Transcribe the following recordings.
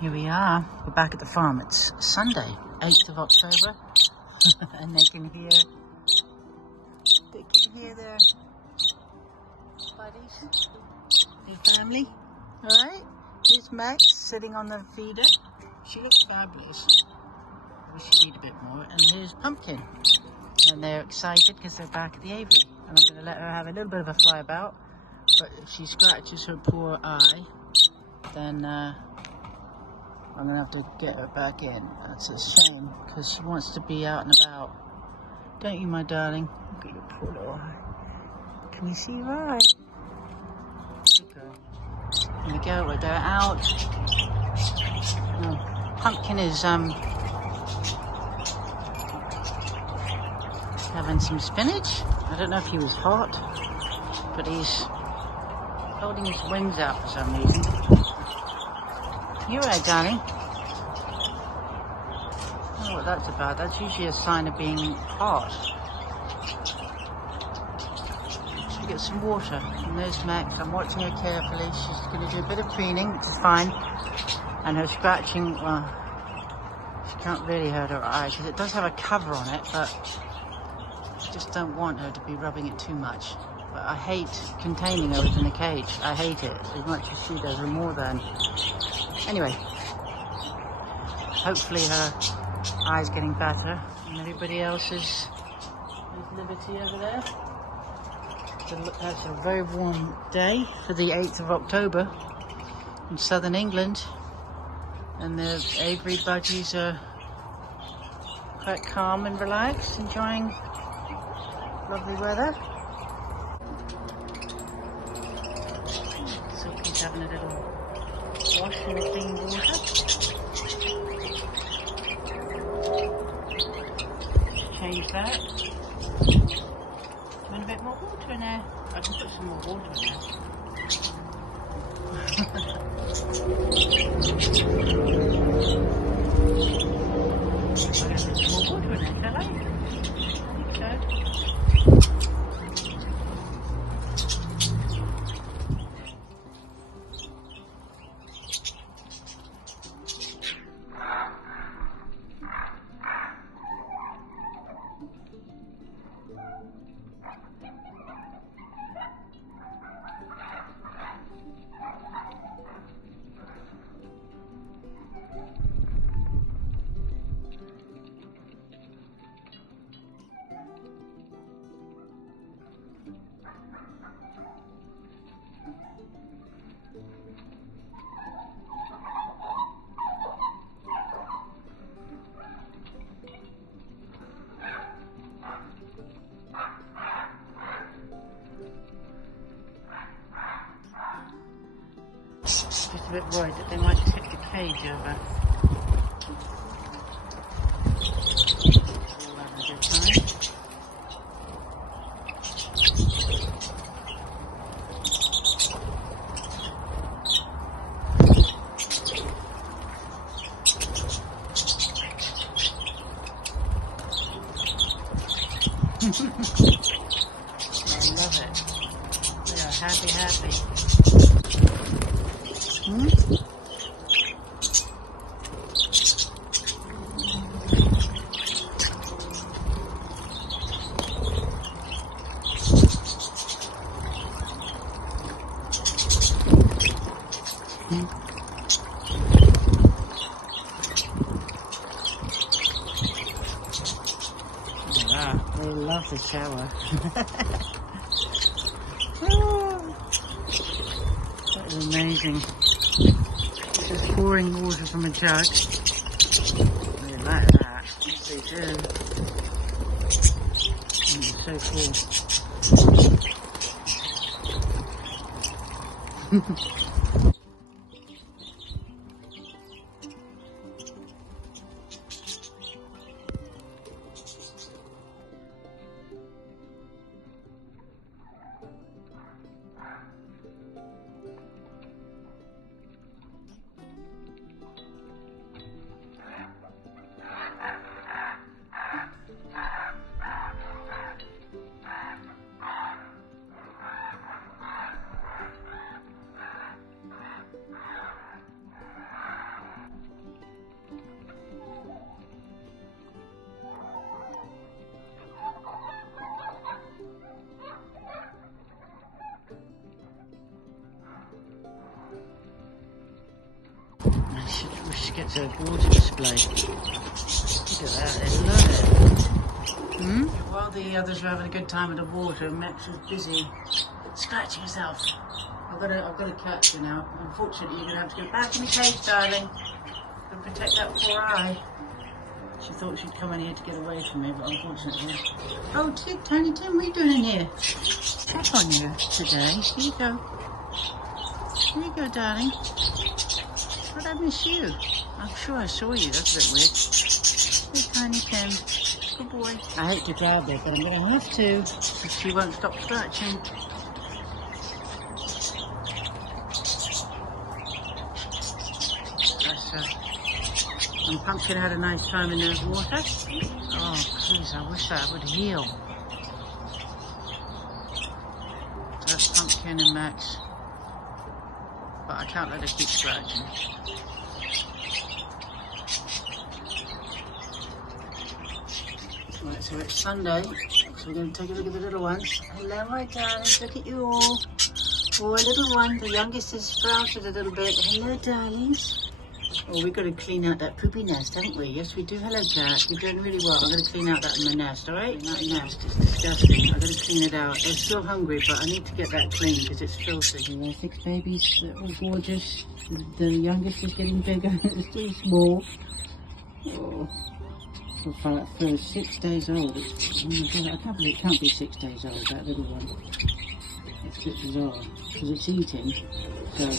Here we are, we're back at the farm. It's Sunday, 8th of October, and they can hear their buddies, their family. Alright, here's Max sitting on the feeder. She looks fabulous. I wish she'd eat a bit more. And here's Pumpkin. And they're excited because they're back at the aviary. And I'm going to let her have a little bit of a fly about. But if she scratches her poor eye, then I'm going to have to get her back in. That's a shame, because she wants to be out and about. Don't you, my darling? Look at your poor little eye. Can you see your eye? Good girl. Here we go, we're going out. Oh, Pumpkin is having some spinach. I don't know if he was hot, but he's holding his wings out for some reason. You're right, darling. I don't know what that's about. That's usually a sign of being hot. Should get some water. And there's Max. I'm watching her carefully. She's going to do a bit of cleaning, which is fine. And her scratching, well, she can't really hurt her eye because it does have a cover on it, but I just don't want her to be rubbing it too much. But I hate containing her within a cage. I hate it as much as she does, or more than. Anyway, hopefully her eye's getting better, and everybody else is liberty over there. That's a very warm day for the 8th of October in southern England, and the aviary budgies are quite calm and relaxed, enjoying lovely weather. So he's having a little wash in the clean water. Change that. Want a bit more water in there? I can put some more water in there. I'm going to put some more water in there, shall I? Okay. Just a bit worried that they might tip the cage over. All having a good time. I love it. They are happy. They love the shower. Oh, that is amazing. Just pouring water from a jug. They like that. Yes, they do. It's so cool. She gets a water display. Look at that, they love it. While the others were having a good time with the water, Max was busy scratching herself. I've got to catch her now. Unfortunately, you're going to have to go back in the cage, darling, and protect that poor eye. She thought she'd come in here to get away from me, but unfortunately... Oh, Tiny Tim, what are you doing in here? Check on you today. Here you go. Here you go, darling. How'd I miss you? I'm sure I saw you. That's a bit weird. Hey, Tiny Tim. Good boy. I hate to grab it, but I'm going to have to, because she won't stop scratching. And Pumpkin had a nice time in the water. Oh, please, I wish that would heal. So that's Pumpkin and Max. But I can't let her keep scratching. Right, so it's Sunday, so we're going to take a look at the little ones. Hello, my darlings, look at you all. Oh, a little one, the youngest has sprouted a little bit. Hello, darlings. Oh, we've got to clean out that poopy nest, haven't we? Yes, we do. Hello, Jack. You're doing really well. I'm going to clean out that in the nest, all right? That nest is disgusting. I've got to clean it out. They're still hungry, but I need to get that clean because it's filthy. There are 6 babies. They're all gorgeous. The youngest is getting bigger. It's still small. Oh. For 6 days old. Oh my God, I can't believe it can't be 6 days old, that little one. It's a bit bizarre because it's eating. So...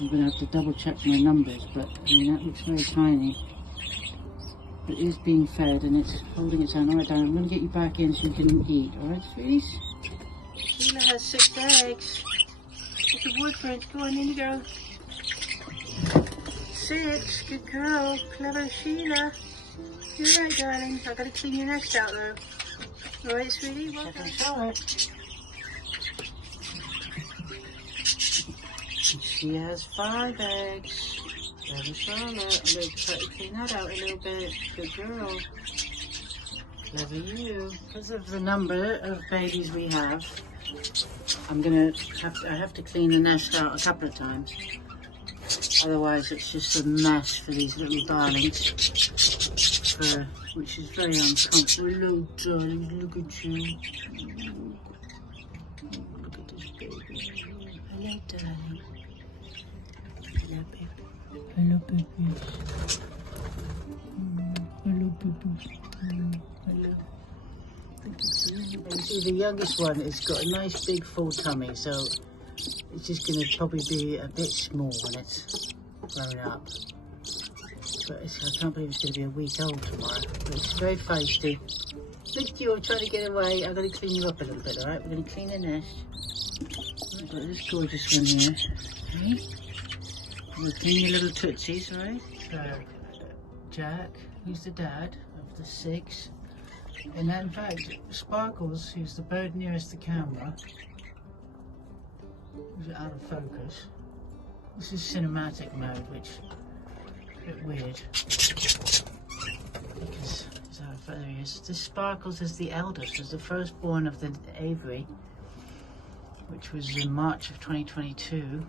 I'm going to have to double check my numbers, but I mean that looks very tiny. But it is being fed and it's holding its own. Alright, darling, I'm going to get you back in so you can eat. Alright, sweeties? Sheila has 6 eggs. It's a boyfriend. Go on, in you go. 6. Good girl. Clever Sheila. You're right, darling. I've got to clean your nest out though. Alright, sweetie? Well done. Charlotte. She has 5 eggs. Clever Charlotte. I'm going to try to clean that out a little bit. Good girl. Clever you. Because of the number of babies we have, I have to clean the nest out a couple of times. Otherwise it's just a mess for these little darlings. Which is very uncomfortable. Hello, darling. Look at you. Look at this baby. Hello, darling. Hello, baby. Hello, baby. Hello, baby. Hello. You see, the youngest one has got a nice big full tummy, so it's just going to probably be a bit small when it's grown up. But I can't believe it's going to be a week old tomorrow. But it's very feisty. Look at you, I'm trying to get away. I've got to clean you up a little bit, alright? We're going to clean the nest. We've got this gorgeous one here. Okay. We'll clean your little tootsies, alright? So, Jack, he's the dad of the 6. And then, in fact, Sparkles, who's the bird nearest the camera, who's out of focus. This is cinematic mode, which is a bit weird. Because, there he is. This Sparkles is the eldest, is the firstborn of the aviary, which was in March of 2022.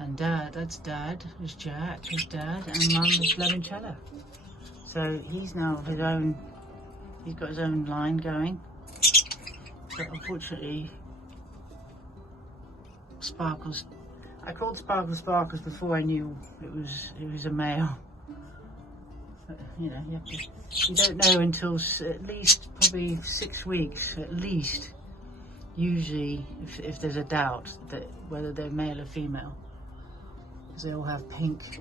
And that's Dad, is Jack, his dad, and Mum is Lemoncello. So he's now his own, he's got his own line going. But unfortunately, Sparkles, I called Sparkles Sparkles before I knew it was a male. But, you know, you don't know until at least probably 6 weeks, at least, usually, if there's a doubt that whether they're male or female. Because they all have pink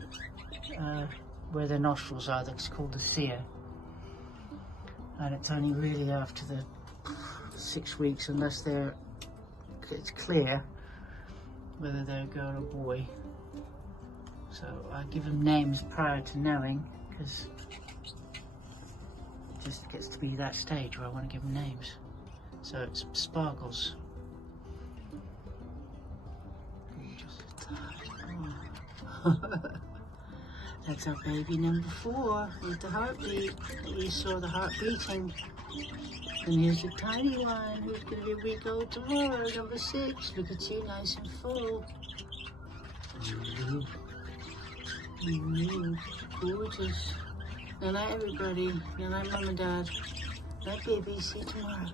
where their nostrils are. That's called the cere. And it's only really after the 6 weeks, unless it's clear whether they're a girl or boy. So I give them names prior to knowing, because it just gets to be that stage where I want to give them names. So it's Sparkles. That's our baby number 4 with the heartbeat. You saw the heart beating. And here's the tiny one who's going to be a week old tomorrow, number 6. Look at you, nice and full. Gorgeous. Good night, everybody. Good night, Mom and Dad. Good night, baby. See you tomorrow.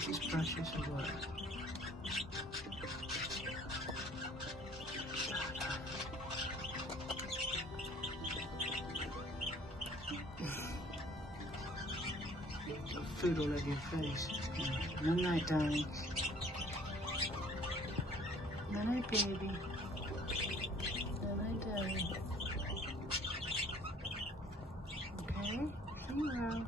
Just brush this away. Food all over your face. Good night, darling. Good night, baby. Good night, darling. Okay, see you now.